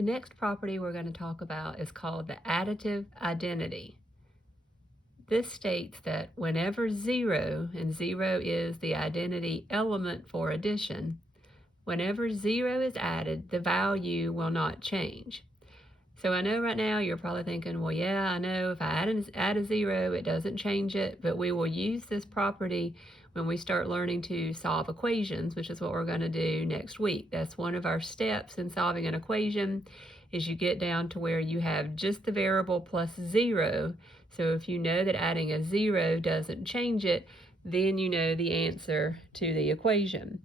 The next property we're going to talk about is called the additive identity. This states that whenever 0, and 0 is the identity element for addition, whenever 0 is added, the value will not change. So I know right now you're probably thinking, well, yeah, I know if I add a 0, it doesn't change it, but we will use this property when we start learning to solve equations, which is what we're going to do next week. That's one of our steps in solving an equation, is you get down to where you have just the variable plus 0. So if you know that adding a 0 doesn't change it, then you know the answer to the equation.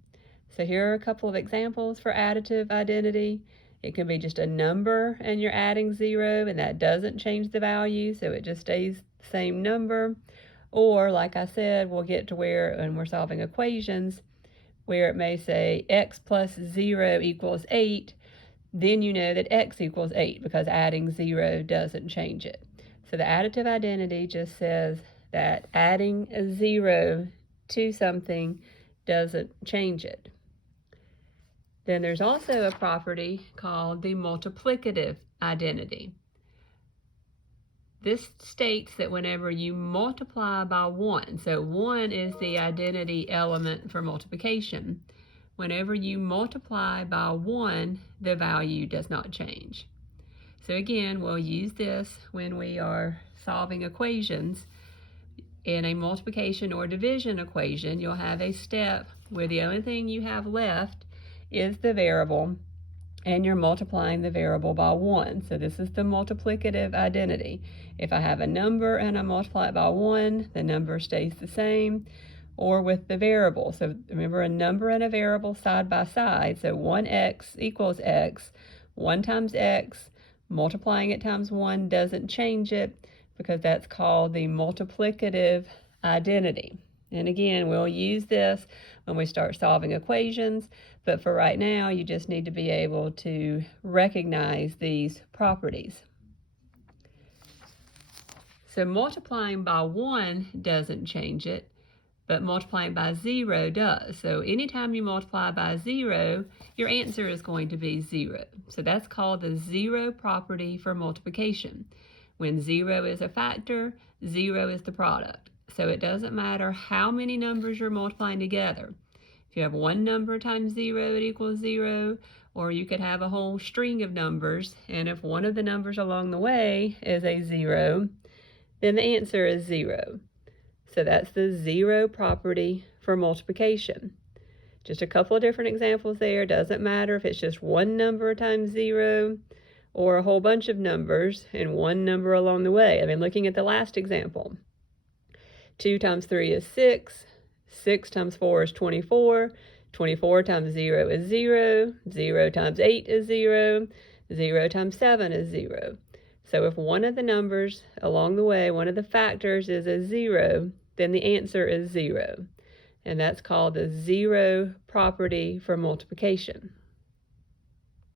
So here are a couple of examples for additive identity. It can be just a number and you're adding 0 and that doesn't change the value, so it just stays the same number. Or, like I said, we'll get to where, when we're solving equations, where it may say x plus 0 equals 8, then you know that x equals 8 because adding 0 doesn't change it. So the additive identity just says that adding a 0 to something doesn't change it. Then there's also a property called the multiplicative identity. This states that whenever you multiply by 1, so 1 is the identity element for multiplication, whenever you multiply by 1, the value does not change. So again, we'll use this when we are solving equations. In a multiplication or division equation, you'll have a step where the only thing you have left is the variable, and you're multiplying the variable by 1. So this is the multiplicative identity. If I have a number and I multiply it by 1, the number stays the same. Or with the variable, so remember, a number and a variable side by side, so 1x equals x, 1 times x, multiplying it times 1 doesn't change it, because that's called the multiplicative identity. And again, we'll use this when we start solving equations, but for right now, you just need to be able to recognize these properties. So multiplying by 1 doesn't change it, but multiplying by 0 does. So anytime you multiply by 0, your answer is going to be 0. So that's called the 0 property for multiplication. When 0 is a factor, 0 is the product. So it doesn't matter how many numbers you're multiplying together. If you have one number times 0, it equals 0, or you could have a whole string of numbers, and if one of the numbers along the way is a 0, then the answer is 0. So that's the 0 property for multiplication. Just a couple of different examples there. Doesn't matter if it's just one number times 0 or a whole bunch of numbers and one number along the way. I mean, looking at the last example, 2 times 3 is 6, 6 times 4 is 24, 24 times 0 is 0, 0 times 8 is 0, 0 times 7 is 0. So if one of the numbers along the way, one of the factors is a 0, then the answer is 0. And that's called the 0 property for multiplication.